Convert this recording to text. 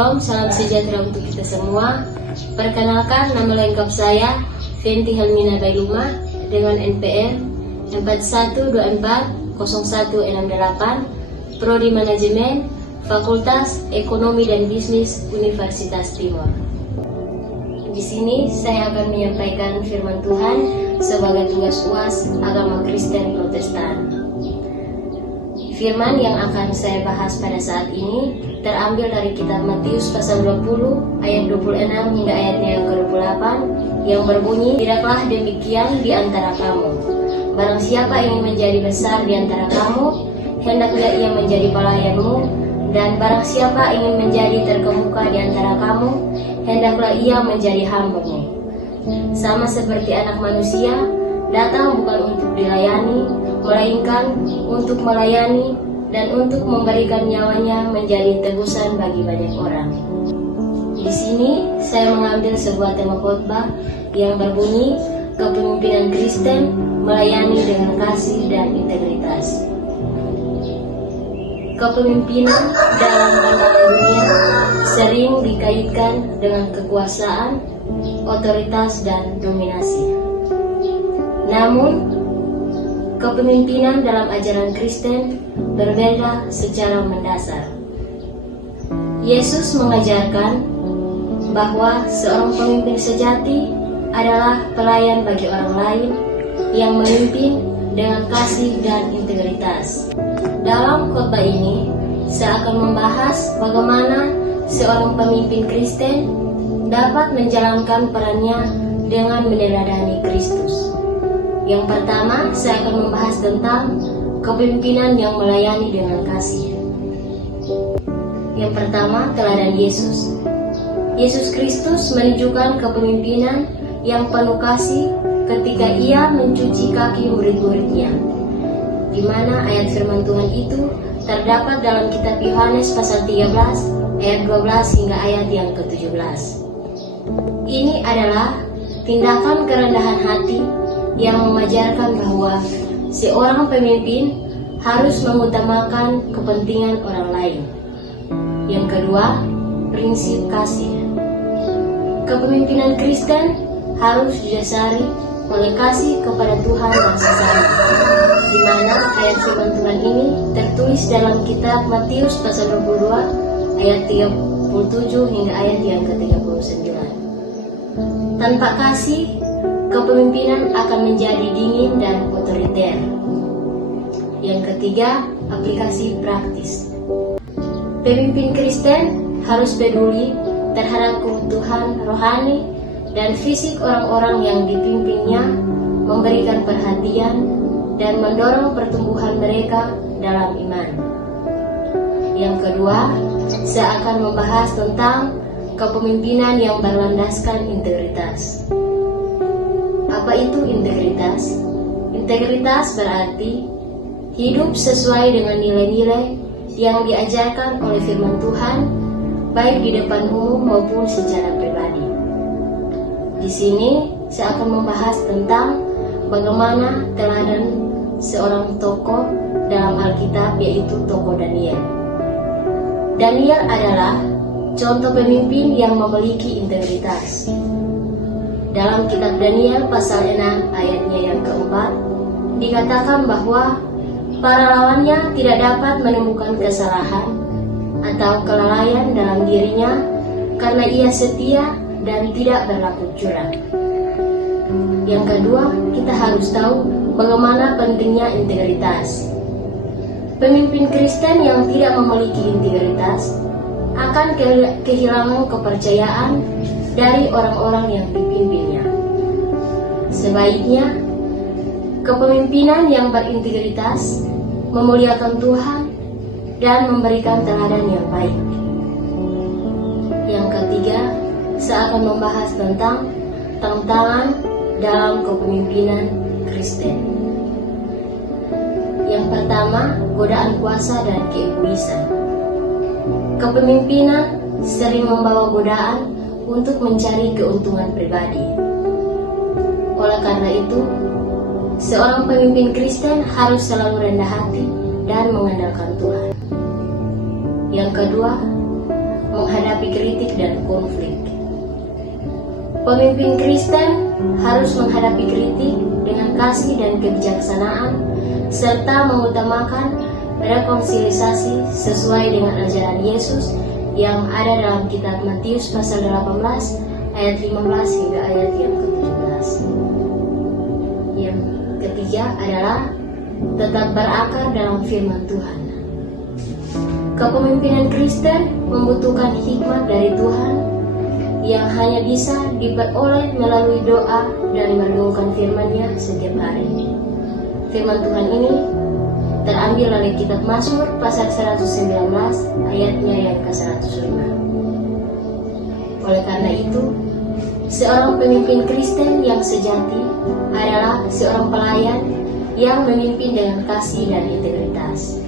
Shalom, salam sejahtera untuk kita semua. Perkenalkan, nama lengkap saya Fenty Helmina Bailuma dengan NPM 41240168, Prodi Manajemen, Fakultas Ekonomi dan Bisnis Universitas Timur. Di sini saya akan menyampaikan firman Tuhan sebagai tugas UAS Agama Kristen Protestan. Firman yang akan saya bahas pada saat ini terambil dari kitab Matius pasal 20 ayat 26 hingga ayatnya yang ke-28 yang berbunyi, "Tidaklah demikian di antara kamu. Barang siapa ingin menjadi besar di antara kamu, hendaklah ia menjadi pelayanmu, dan barang siapa ingin menjadi terkemuka di antara kamu, hendaklah ia menjadi hamba-Mu. Sama seperti Anak Manusia datang bukan untuk dilayani, melainkan untuk melayani dan untuk memberikan nyawanya menjadi tebusan bagi banyak orang." Di sini saya mengambil sebuah tema khotbah yang berbunyi, "Kepemimpinan Kristen melayani dengan kasih dan integritas." Kepemimpinan dalam pandangan dunia sering dikaitkan dengan kekuasaan, otoritas, dan dominasi. Namun, kepemimpinan dalam ajaran Kristen berbeda secara mendasar. Yesus mengajarkan bahwa seorang pemimpin sejati adalah pelayan bagi orang lain yang memimpin dengan kasih dan integritas. Dalam khotbah ini, saya akan membahas bagaimana seorang pemimpin Kristen dapat menjalankan perannya dengan meneladani Kristus. Yang pertama, saya akan membahas tentang kepemimpinan yang melayani dengan kasih. Yang pertama, teladan Yesus. Yesus Kristus menunjukkan kepemimpinan yang penuh kasih ketika ia mencuci kaki murid-muridnya, di mana ayat firman Tuhan itu terdapat dalam kitab Yohanes pasal 13 ayat 12 hingga ayat yang ke-17. Ini adalah tindakan kerendahan hati yang mengajarkan bahwa seorang pemimpin harus mengutamakan kepentingan orang lain. Yang kedua, prinsip kasih. Kepemimpinan Kristen harus didasari oleh kasih kepada Tuhan dan sesama, di mana ayat firman Tuhan ini tertulis dalam kitab Matius pasal 22 ayat 37 hingga ayat yang ke-39. Tanpa kasih, kepemimpinan akan menjadi dingin dan otoriter. Yang ketiga, aplikasi praktis. Pemimpin Kristen harus peduli terhadap kebutuhan rohani dan fisik orang-orang yang dipimpinnya, memberikan perhatian dan mendorong pertumbuhan mereka dalam iman. Yang kedua, saya akan membahas tentang kepemimpinan yang berlandaskan integritas. Apa itu integritas? Integritas berarti hidup sesuai dengan nilai-nilai yang diajarkan oleh firman Tuhan, baik di depan umum maupun secara pribadi. Di sini saya akan membahas tentang bagaimana teladan seorang tokoh dalam Alkitab, yaitu tokoh Daniel. Daniel adalah contoh pemimpin yang memiliki integritas. Dalam kitab Daniel pasal 6 ayatnya yang keempat, dikatakan bahwa para lawannya tidak dapat menemukan kesalahan atau kelalaian dalam dirinya karena ia setia dan tidak berlaku curang. Yang kedua, kita harus tahu bagaimana pentingnya integritas. Pemimpin Kristen yang tidak memiliki integritas akan kehilangan kepercayaan dari orang-orang yang dipimpinnya. Sebaiknya, kepemimpinan yang berintegritas memuliakan Tuhan dan memberikan teladan yang baik. Yang ketiga, saya akan membahas tentang tantangan dalam kepemimpinan Kristen. Yang pertama, godaan kuasa dan keegoisan. Kepemimpinan sering membawa godaan untuk mencari keuntungan pribadi. Oleh karena itu, seorang pemimpin Kristen harus selalu rendah hati dan mengandalkan Tuhan. Yang kedua, menghadapi kritik dan konflik. Pemimpin Kristen harus menghadapi kritik dengan kasih dan kebijaksanaan, serta mengutamakan rekonsiliasi sesuai dengan ajaran Yesus yang ada dalam kitab Matius pasal 18 ayat 15 hingga ayat yang ke-17. Yang ketiga adalah tetap berakar dalam firman Tuhan. Kepemimpinan Kristen membutuhkan hikmat dari Tuhan yang hanya bisa diperoleh melalui doa dan merenungkan firman-Nya setiap hari. Firman Tuhan ini terambil dari kitab Mazmur pasal 119 ayatnya yang ke-105. Oleh karena itu, seorang pemimpin Kristen yang sejati adalah seorang pelayan yang memimpin dengan kasih dan integritas.